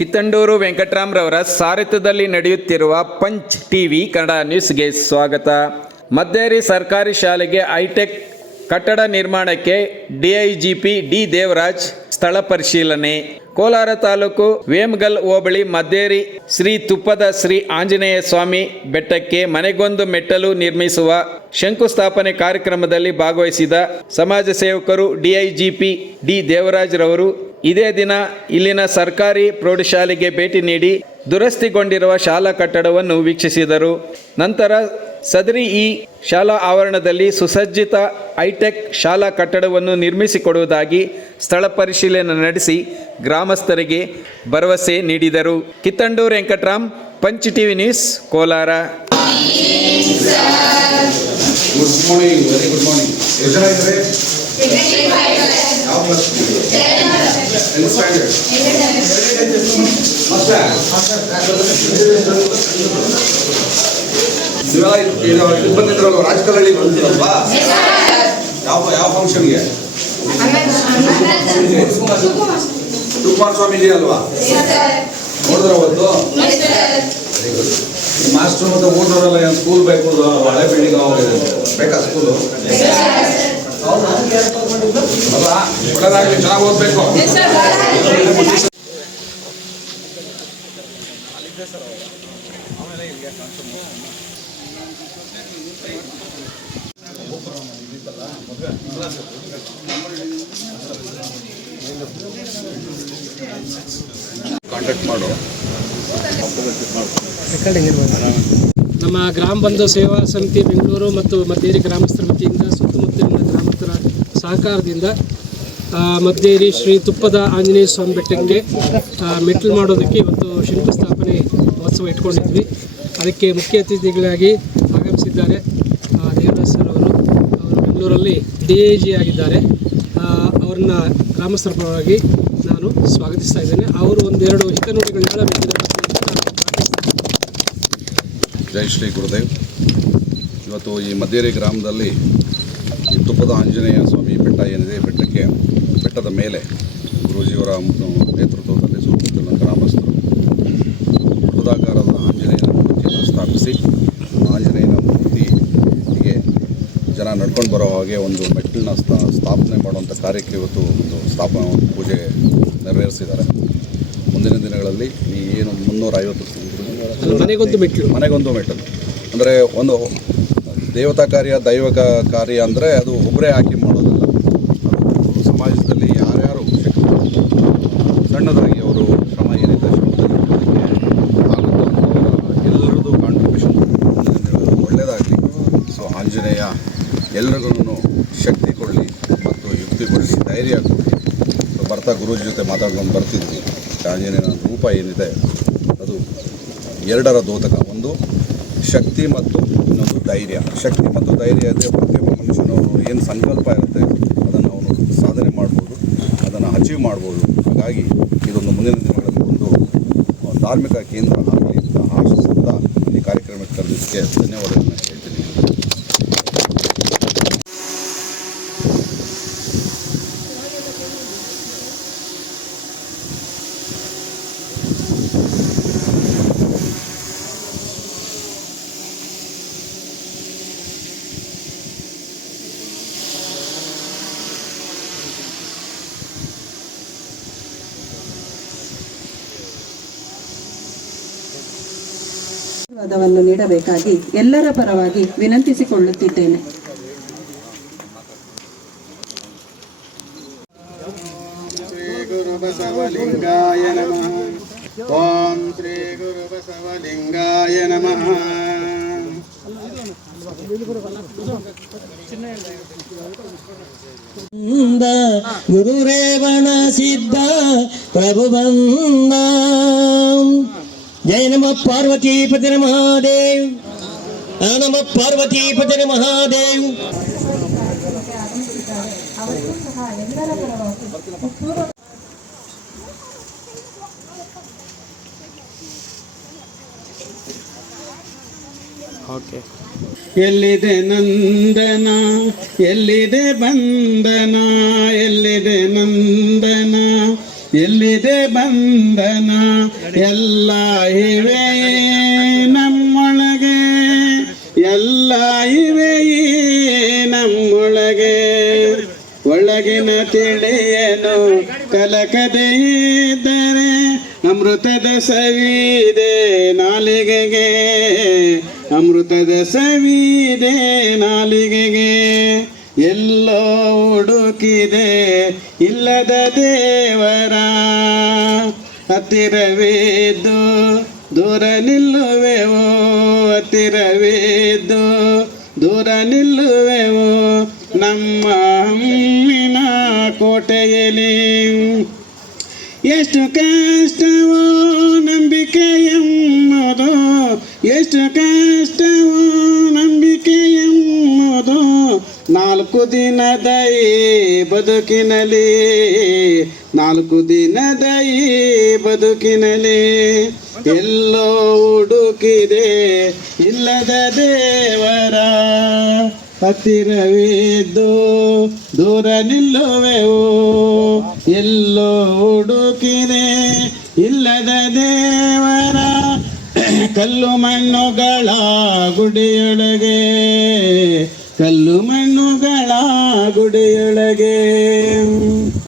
ಕಿತ್ತಂಡೂರು ವೆಂಕಟರಾಮ್ರವರ ಸಾರಥ್ಯದಲ್ಲಿ ನಡೆಯುತ್ತಿರುವ punch TV Kannada ನ್ಯೂಸ್ಗೆ ಸ್ವಾಗತ. ಮದ್ದೇರಿ ಸರ್ಕಾರಿ ಶಾಲೆಗೆ ಹೈಟೆಕ್ ಕಟ್ಟಡ ನಿರ್ಮಾಣಕ್ಕೆ ಡಿಐಜಿಪಿ ಡಿ ದೇವರಾಜ್ ಸ್ಥಳ ಪರಿಶೀಲನೆ. ಕೋಲಾರ ತಾಲೂಕು ವೇಮಗಲ್ ಹೋಬಳಿ ಮದ್ದೇರಿ ಶ್ರೀ ತುಪ್ಪದ ಶ್ರೀ ಆಂಜನೇಯ ಸ್ವಾಮಿ ಬೆಟ್ಟಕ್ಕೆ ಮನೆಗೊಂದು ಮೆಟ್ಟಲು ನಿರ್ಮಿಸುವ ಶಂಕುಸ್ಥಾಪನೆ ಕಾರ್ಯಕ್ರಮದಲ್ಲಿ ಭಾಗವಹಿಸಿದ ಸಮಾಜ ಸೇವಕರು ಡಿಐಜಿಪಿ ಡಿ ದೇವರಾಜ್ ರವರು ಇದೇ ದಿನ ಇಲ್ಲಿನ ಸರ್ಕಾರಿ ಪ್ರೌಢಶಾಲೆಗೆ ಭೇಟಿ ನೀಡಿ ದುರಸ್ತಿಗೊಂಡಿರುವ ಶಾಲಾ ಕಟ್ಟಡವನ್ನು ವೀಕ್ಷಿಸಿದರು. ನಂತರ ಸದರಿ ಈ ಶಾಲಾ ಆವರಣದಲ್ಲಿ ಸುಸಜ್ಜಿತ ಹೈಟೆಕ್ ಶಾಲಾ ಕಟ್ಟಡವನ್ನು ನಿರ್ಮಿಸಿಕೊಡುವುದಾಗಿ ಸ್ಥಳ ಪರಿಶೀಲನೆ ನಡೆಸಿ ಗ್ರಾಮಸ್ಥರಿಗೆ ಭರವಸೆ ನೀಡಿದರು. Kittandur Venkataram, punch TV news, Kolar. Good morning, very good morning. ಎಷ್ಟು ಜನ ಇದ್ದಾರೆ? ಯಾವ ಕ್ಲಾಸ್? ಇದು ಬಂದಿದ್ರಲ್ವ, ರಾಜಕೀಯ ಬಂದಿರಲ್ವಾ? ಯಾವ ಫಂಕ್ಷನ್ಗೆ? ಕುಮಾರಸ್ವಾಮಿಜಿ ಅಲ್ವಾ? ನೋಡಿದ್ರ ಅವತ್ತು? ಮಾಸ್ಟರ್ ಮತ್ತು ಓಟೋರೆಲ್ಲ ಏನು ಸ್ಕೂಲ್ ಬೇಕು? ಹಳೆ ಬಿಲ್ಡಿಂಗ್ ಬೇಕಾ ಸ್ಕೂಲು? ಅಲ್ಲ, ಒಳ್ಳೆದಾಗಲಿ, ಚೆನ್ನಾಗಿ ಓದಬೇಕು. ಕಾಂಟ್ಯಾಕ್ಟ್ ಮಾಡು. ನಮ್ಮ ಗ್ರಾಮ ಬಂಧು ಸೇವಾ ಸಮಿತಿ ಬೆಂಗಳೂರು ಮತ್ತು ಮದ್ದೇರಿ ಗ್ರಾಮಸ್ಥರ ವತಿಯಿಂದ ಸುತ್ತಮುತ್ತಲಿನ ಗ್ರಾಮಸ್ಥರ ಸಹಕಾರದಿಂದ ಮದ್ದೇರಿ ಶ್ರೀ ತುಪ್ಪದ ಆಂಜನೇಯ ಸ್ವಾಮಿ ಬೆಟ್ಟಕ್ಕೆ ಮೆಟ್ಟಲು ಮಾಡೋದಕ್ಕೆ ಇವತ್ತು ಶಂಕುಸ್ಥಾಪನೆ ಮಹೋತ್ಸವ ಇಟ್ಕೊಂಡಿದ್ವಿ. ಅದಕ್ಕೆ ಮುಖ್ಯ ಅತಿಥಿಗಳಾಗಿ ಆಗಮಿಸಿದ್ದಾರೆ ದೇವರಾಜ್ ಸರ್ ಅವರು ಬೆಂಗಳೂರಲ್ಲಿ DIG ಆಗಿದ್ದಾರೆ. ಅವ್ರನ್ನ ಗ್ರಾಮಸ್ಥರ ಪರವಾಗಿ ನಾನು ಸ್ವಾಗತಿಸ್ತಾ ಇದ್ದೇನೆ. ಅವರು ಒಂದೆರಡು ಹಿತನುಡಿಗಳನ್ನ ಹೇಳಬೇಕಿದೆ. ಜೈ ಶ್ರೀ ಗುರುದೇವ್. ಇವತ್ತು ಈ ಮದ್ದೇರಿ ಗ್ರಾಮದಲ್ಲಿ ಈ ತುಪ್ಪದ ಆಂಜನೇಯ ಸ್ವಾಮಿ ಬೆಟ್ಟ ಏನಿದೆ, ಬೆಟ್ಟದ ಮೇಲೆ ಗುರೂಜಿಯವರ ನೇತೃತ್ವದಲ್ಲಿ ಸುತ್ತಮುತ್ತಲಿನ ಗ್ರಾಮಸ್ಥರು ಬೃಹದಾಕಾರದ ಆಂಜನೇಯನ ಮೂರ್ತಿಯನ್ನು ಸ್ಥಾಪಿಸಿ ಆಂಜನೇಯನ ಮೂರ್ತಿಗೆ ಜನ ನಡ್ಕೊಂಡು ಬರೋ ಹಾಗೆ ಒಂದು ಮೆಟ್ಟಿಲನ್ನ ಸ್ಥಾಪನೆ ಮಾಡುವಂಥ ಕಾರ್ಯಕ್ಕೆ ಇವತ್ತು ಒಂದು ಪೂಜೆ ನೆರವೇರಿಸಿದ್ದಾರೆ. ಮುಂದಿನ ದಿನಗಳಲ್ಲಿ ಈ ಏನು 350 ಮನೆಗೊಂದು ಮೆಟ್ಟಲು ಅಂದರೆ ಒಂದು ದೇವತಾ ಕಾರ್ಯ, ದೈವ ಕಾರ್ಯ ಅಂದರೆ ಅದು ಒಬ್ಬರೇ ಹಾಕಿ ಮಾಡೋದಲ್ಲ. ಅದು ಸಮಾಜದಲ್ಲಿ ಯಾರ್ಯಾರು ಸಣ್ಣದಾಗಿ ಅವರು ಶ್ರಮ ಏನಿದೆ ಎಲ್ಲರದ್ದು ಕಾಂಟ್ರಿಬ್ಯೂಷನ್ ಒಳ್ಳೆಯದಾಗಲಿ. ಸೊ ಆಂಜನೇಯ ಎಲ್ರಿಗೂ ಶಕ್ತಿ ಕೊಡಲಿ ಮತ್ತು ಯುಕ್ತಿ ಕೊಡಲಿ, ಧೈರ್ಯ ಕೊಡಲಿ. ಸೊ ಬರ್ತಾ ಗುರೂಜಿ ಜೊತೆ ಮಾತಾಡ್ಕೊಂಡು ಬರ್ತಿದ್ವಿ. ಆಂಜನೇಯನ ರೂಪ ಏನಿದೆ ಅದು ಎರಡರ ದ್ಯೋತಕ, ಒಂದು ಶಕ್ತಿ ಮತ್ತು ಇನ್ನೊಂದು ಧೈರ್ಯ. ಶಕ್ತಿ ಮತ್ತು ಧೈರ್ಯ ಇದೆ. ಪ್ರತಿಯೊಬ್ಬ ಮನುಷ್ಯನವರು ಏನು ಸಂಕಲ್ಪ ಇರುತ್ತೆ ಅದನ್ನು ಅವನು ಸಾಧನೆ ಮಾಡ್ಬೋದು, ಅದನ್ನು ಅಚೀವ್ ಮಾಡ್ಬೋದು. ಹಾಗಾಗಿ ಇದೊಂದು ಮುಂದಿನ ದಿನಗಳಲ್ಲಿ ಒಂದು ಧಾರ್ಮಿಕ ಕೇಂದ್ರ ಆಗಲಿ ಅಂತ ಆಶಿಸುತ್ತಾ ಈ ಕಾರ್ಯಕ್ರಮಕ್ಕೆ ಕರೆದಿದ್ದಕ್ಕೆ ಧನ್ಯವಾದಗಳನ್ನು ಹೇಳ್ತೀನಿ. ವನ್ನು ನೀಡಬೇಕಾಗಿ ಎಲ್ಲರ ಪರವಾಗಿ ವಿನಂತಿಸಿಕೊಳ್ಳುತ್ತಿದ್ದೇನೆ. ಶ್ರೀ ಗುರು ಬಸವಲಿಂಗಾಯ ನಮಃ. ಓಂ ಶ್ರೀ ಗುರು ಬಸವಲಿಂಗಾಯ ನಮಃ. ಗುರುರೇವಣ ಸಿದ್ಧ ಪ್ರಭು ಬಂದ. जय नमः पार्वती पति महादेव. नमः पार्वती पति महादेव. ಓಕೆ. ಎಲ್ಲಿದೆ ನಂದನ, ಎಲ್ಲಿದೆ ಬಂಧನ, ಎಲ್ಲಿದೆ ನಂದನ, ಎಲ್ಲಿದೆ ಬಂಧನ ಎಲ್ಲ ಇವೆ ನಮ್ಮೊಳಗೆ, ಎಲ್ಲ ಇವೆ ನಮ್ಮೊಳಗೆ. ಒಳಗಿನ ತಿಳಿಯನು ಕಲಕದೆ ಇದ್ದರೆ ಅಮೃತದ ಸವಿದೆ ನಾಲಿಗೆಗೆ, ಅಮೃತದ ಸವಿದೆ ನಾಲಿಗೆಗೆ. ಎಲ್ಲೋ ಹುಡುಕಿದೆ ಇಲ್ಲದ ದೇವರ, ಹತ್ತಿರವಿದ್ದು ದೂರ ನಿಲ್ಲುವೆವೋ, ಹತ್ತಿರವಿದ್ದು ದೂರ ನಿಲ್ಲುವೆವೋ ನಮ್ಮ ಅಮ್ಮಿನ ಕೋಟೆಯಲ್ಲಿ. ಎಷ್ಟು ಕಷ್ಟವೋ ನಂಬಿಕೆ ಎಂಬುದು, ಎಷ್ಟು ಕಷ್ಟವೋ ನಂಬಿಕೆ ಎಂಬುದು. 4 ದಿನದ ಈ ಬದುಕಿನಲ್ಲಿ, 4 ದಿನದ ಈ ಬದುಕಿನಲ್ಲಿ. ಎಲ್ಲೋ ಹುಡುಕಿದೆ ಇಲ್ಲದ ದೇವರ, ಹತ್ತಿರವಿದ್ದು ದೂರ ನಿಲ್ಲುವೆವು. ಎಲ್ಲೋ ಹುಡುಕಿದೆ ಇಲ್ಲದ ದೇವರ, ಕಲ್ಲು ಮಣ್ಣುಗಳ ಗುಡಿಯೊಳಗೆ, ಕಲ್ಲು ಮಣ್ಣುಗಳ ಗುಡಿಯೊಳಗೆ.